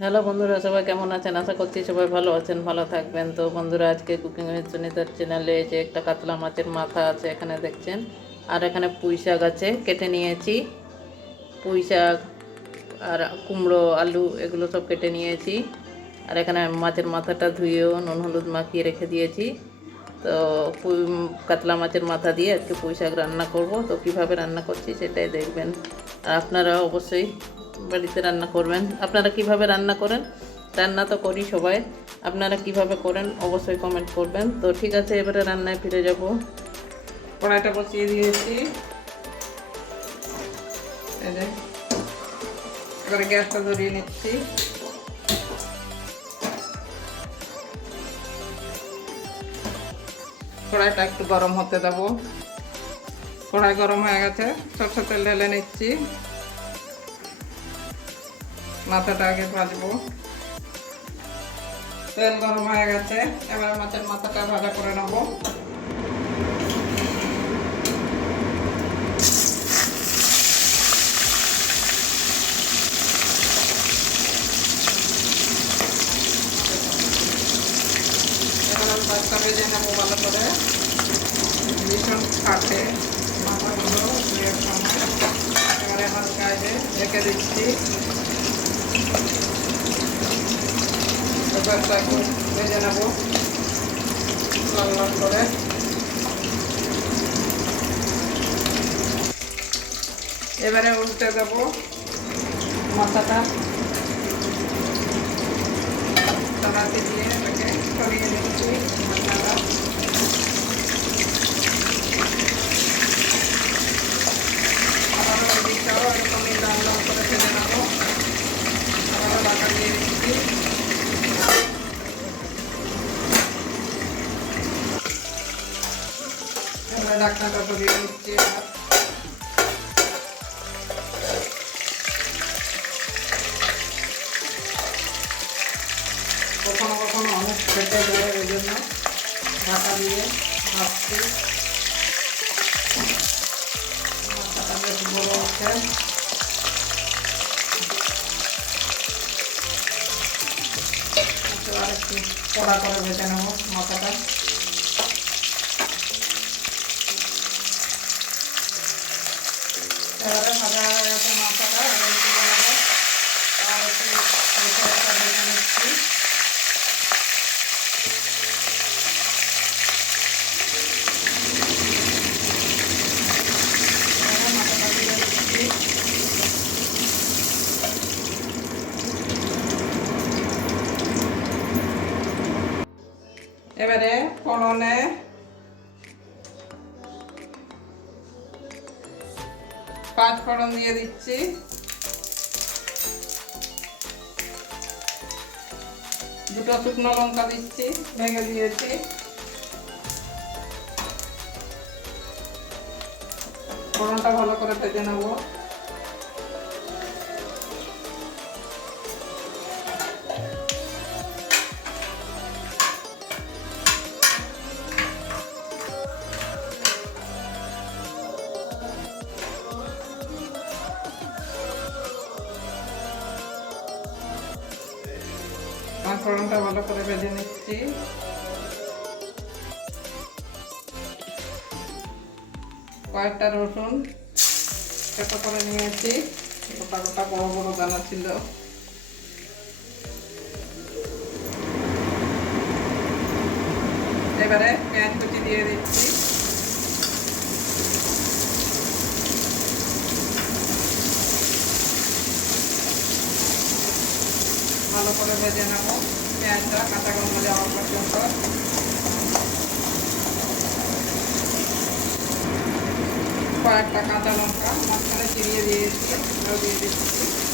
Hello বন্ধুরা, সবাই কেমন আছেন? আশা করছি সবাই ভালো আছেন, ভালো থাকবেন। তো বন্ধুরা, আজকে কুকিং উইথ সুনিতার চ্যানেলে যে একটা কাতলা মাছের মাথা আছে এখানে দেখছেন। আর এখানে পুঁই শাক আছে, কেটে নিয়েছি। পুঁই শাক আর কুমড়ো, আলু, এগুলো সব কেটে নিয়েছি। আর এখানে মাছের মাথাটা ধুয়েও নুন হলুদ মাখিয়ে রেখে দিয়েছি। তো পুঁই, কাতলা মাছের মাথা দিয়ে আজকে পুঁই শাক রান্না করব। তো কীভাবে রান্না করছি সেটাই দেখবেন। আর আপনারা অবশ্যই বাড়িতে রান্না করবেন। আপনারা কীভাবে রান্না করেন? রান্না তো করি সবাই। আপনারা কীভাবে করেন অবশ্যই কমেন্ট করবেন। তো ঠিক আছে, এবারে রান্নায় ফিরে যাব। কড়াইটা বসিয়ে দিয়েছি। এবারে গ্যাসটা ধরিয়ে নিচ্ছি। কড়াইটা একটু গরম হতে দেবো। কড়াই গরম হয়ে গেছে। সরষে তেল ঢেলে নিচ্ছি। মাথাটা আগে ভাজবো। তেল গরম হয়ে গেছে, এবার মাছের মাথাটা ভাজা করে নেব। বাচ্চা ভেজে নেব ভীষণ কাটে মাথাগুলো দিচ্ছি। এবারটা একটু ভেজে নেব লাল লাল করে এবারে উল্টে দেব মাথাটা। তালাতে দিয়ে এটাকে সরিয়ে দিচ্ছি মাথাটা আবারও এদিকটাও এরকমই লাল লাল করে ফেলে নেব আবারও ঢাকা দিয়ে দিচ্ছি সরিয়ে দিচ্ছি এবার কখনো কখনো অনেক ফেটে যায় ওই জন্য ঢাকা দিয়ে ভাবছি মাথাটা বেশ বড় আছে। একটু আর কড়া করে ভেজে নেব মাথাটা। পাঁচ ফোড়ন দিয়ে দিচ্ছি। দুটো শুকনো লঙ্কা দিচ্ছি, ভেঙে দিয়েছি। ফোড়নটা ভালো করে ভেজে নেব। ফোড়নটা ভালো করে ভেজে নিচ্ছি। কয়েকটা রসুন ছোট করে নিয়েছি। গোটা গোটা বড় বড় দানা ছিল। এবারে পেঁয়াজ কুচি দিয়ে দিচ্ছি। ভালো করে ভেজে নেব। পেঁয়াজটা কাঁচা গন্ধ যাওয়া পর্যন্ত কয়েকটা কাঁচা লঙ্কা মাঝখানে চিরিয়ে দিয়েছি দিয়ে দিচ্ছি।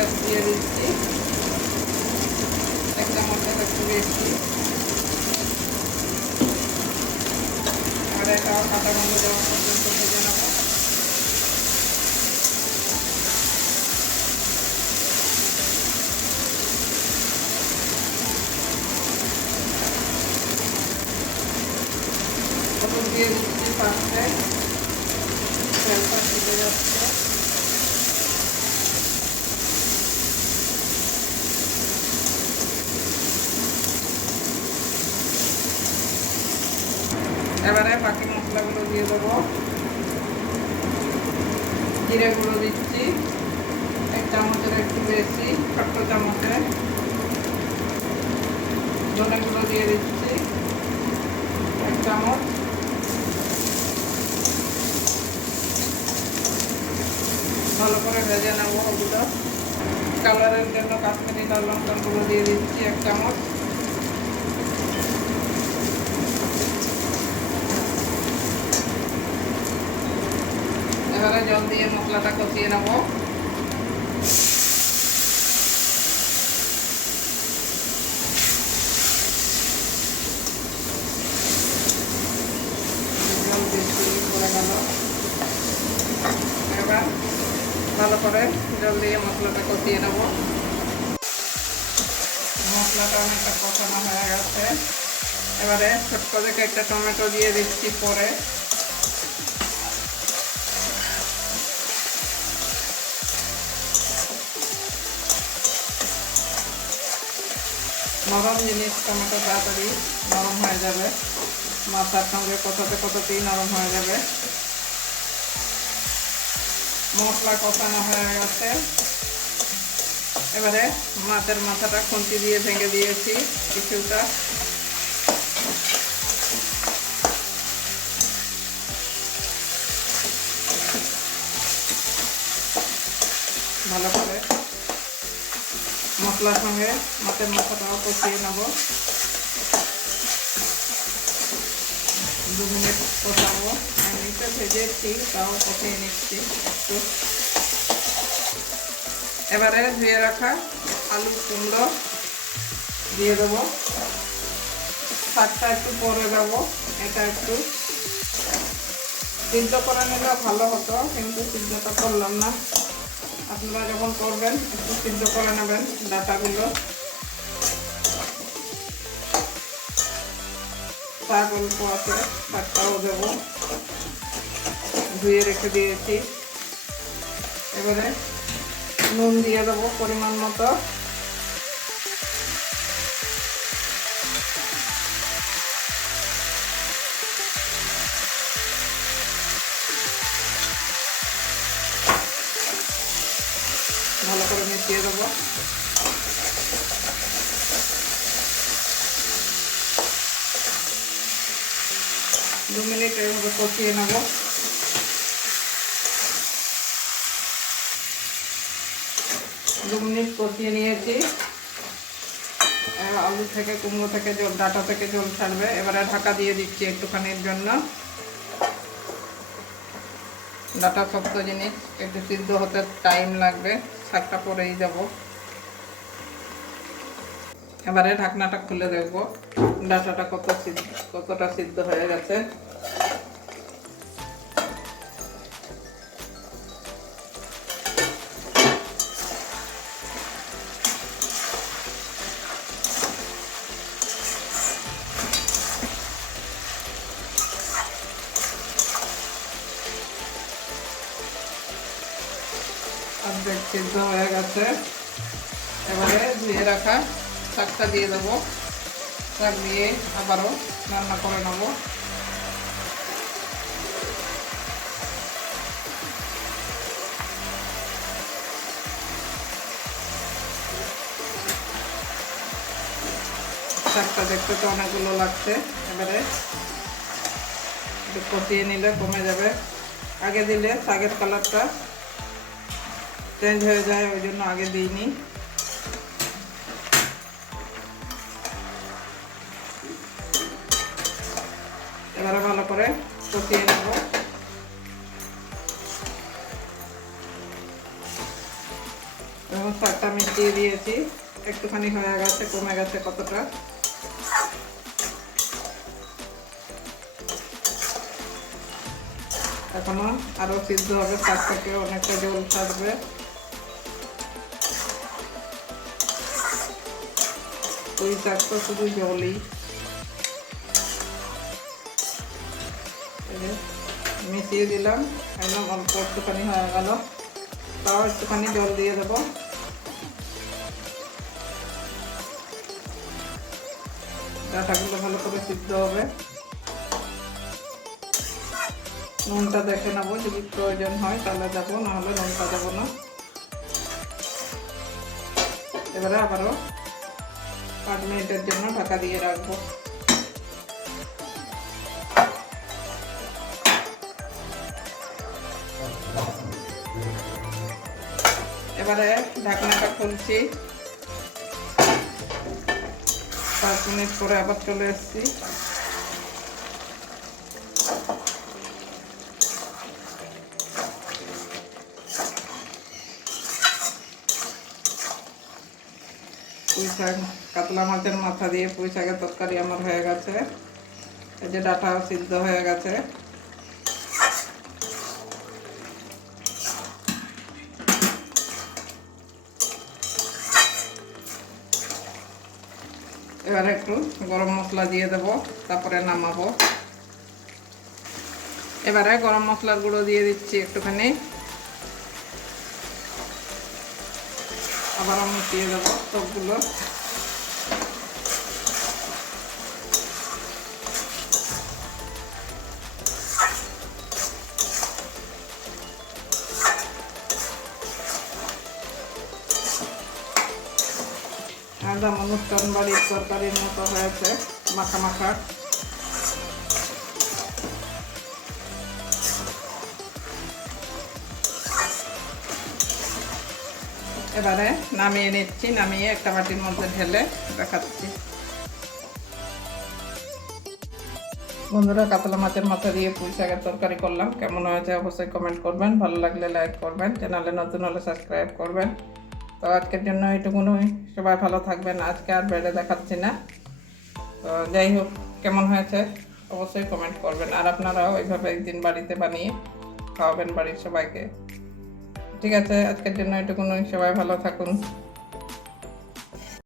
পেঁয়াজ দিয়ে দিচ্ছি। একটা মশলা একটু বেশি। আর এটা কাঁচা গন্ধ দেওয়া পর্যন্ত ভেজে নেব। দিয়ে দিচ্ছি পাঁচটায়। জলটা ফুটে যাচ্ছে। দিয়ে দেবো। জিরে গুঁড়ো দিচ্ছি। এক চামচের একটু বেশি, ছোট্ট চামচে ধনে গুঁড়ো দিয়ে দিচ্ছি। এক চামচ। ভালো করে ভেজে নেব ওগুলো। কালারের জন্য কাশ্মীরি লাল লঙ্কার গুঁড়ো দিয়ে দিচ্ছি এক চামচ এবারে জল দিয়ে মশলাটা কষিয়ে নেব এবার ভালো করে জল দিয়ে মশলাটা কষিয়ে নেব মশলাটা অনেকটা কষানো হয়ে গেছে এবারে ছোট্ট দেখে একটা টমেটো দিয়ে দিচ্ছি পরে নরম জিনিস, টমেটো তাড়াতাড়ি নরম হয়ে যাবে। মাথার সঙ্গে কষাতে কষাতেই নরম হয়ে যাবে। মশলা কষানো হয়ে গেছে। এবারে মাছের মাথাটা খুন্তি দিয়ে ভেঙে দিয়েছি কিছুটা। মশলার সঙ্গে মাছের মাথাটাও কষিয়ে নেব। দু মিনিট কষাবো। এমনিতে ভেজেছি তাও কষিয়ে নিচ্ছি একটু। এবারে ধুয়ে রাখা আলু কুমড়ো দিয়ে দেবো। শাকটা একটু পরে দেবো, এটা একটু। সিদ্ধ করে নিলে ভালো হতো, কিন্তু সিদ্ধটা করলাম না। আপনারা যখন করবেন, একটু সিদ্ধ করে নেবেন ডাটাগুলো। শাক অল্প আছে শাকটাও দেবো। ধুয়ে রেখে দিয়েছি। এবারে নুন দিয়ে দেবো পরিমাণ মতো। করে দেবো। দু মিনিট এভাবে কষিয়ে নেব। দু মিনিট কষিয়ে নিয়েছি। আলু থেকে, কুমড়ো থেকে জল, ডাটা থেকে জল ছাড়বে। এবারে ঢাকা দিয়ে দিচ্ছি একটুখানির জন্য। ডাটা শক্ত জিনিস একটু সিদ্ধ হতে টাইম লাগবে শাকটা পরেই যাব। এবারে ঢাকনাটা খুলে দেখব, ডাটাটা কত সিদ্ধ, কতটা সিদ্ধ হয়ে গেছে। এবারে ধুয়ে রাখা শাকটা দিয়ে দেবো। শাক দিয়ে আবারও রান্না করে নেব। শাকটা দেখতে তো অনেকগুলো লাগছে। এবারে একটু কষিয়ে নিলে কমে যাবে। আগে দিলে শাকের কালারটা চেঞ্জ হয়ে যায়, ওই জন্য আগে দিইনি। এবারে ভালো করে কষিয়ে নেব। এবং শাকটা মিশিয়ে দিয়েছি। একটুখানি হয়ে গেছে, কমে গেছে কতটা। এখনও আরও সিদ্ধ হবে শাক থেকে অনেকটা জল থাকবে। ওই শাক শুধু জলই। মিশিয়ে দিলাম, একদম অল্প একটুখানি হয়ে গেল। তাও একটুখানি জল দিয়ে দেবো। ডাটাগুলো ভালো করে সিদ্ধ হবে। নুনটা দেখে নেব, যদি প্রয়োজন হয় তাহলে যাব নাহলে নুনটা যাব না। এবারে আবারও পাঁচ মিনিটের জন্য ঢাকা দিয়ে রাখব। এবারে ঢাকনাটা খুলছি। পাঁচ মিনিট পরে আবার চলে এসেছি। পুঁই শাক কাতলা মাছের মাথা দিয়ে পুঁই শাকের তরকারি আমার হয়ে গেছে। এই যে ডাটাও সিদ্ধ হয়ে গেছে। এবারে একটু গরম মশলা দিয়ে দেব, তারপরে নামাবো। এবারে গরম মশলার গুঁড়ো দিয়ে দিচ্ছি একটুখানি। আবারও মিশিয়ে দেবো সবগুলো। একদম অনুষ্ঠান বাড়ির তরকারির মতো হয়েছে মাখা মাখা। এবারে নামিয়ে নিচ্ছি, নামিয়ে একটা বাটির মধ্যে ঢেলে দেখাচ্ছি বন্ধুরা, কাতলা মাছের মাথা দিয়ে পুঁই শাকের তরকারি করলাম। কেমন হয়েছে অবশ্যই কমেন্ট করবেন। ভালো লাগলে লাইক করবেন। চ্যানেলে নতুন হলে সাবস্ক্রাইব করবেন। তো আজকের জন্য এইটুকুনই সবাই ভালো থাকবেন। আজকে আর বেড়ে দেখাচ্ছি না। তো যাই হোক, কেমন হয়েছে অবশ্যই কমেন্ট করবেন। আর আপনারাও এইভাবে একদিন বাড়িতে বানিয়ে খাওয়াবেন বাড়ির সবাইকে। ঠিক আছে আজকের জন্য এটুকুনই। সবাই ভালো থাকুন।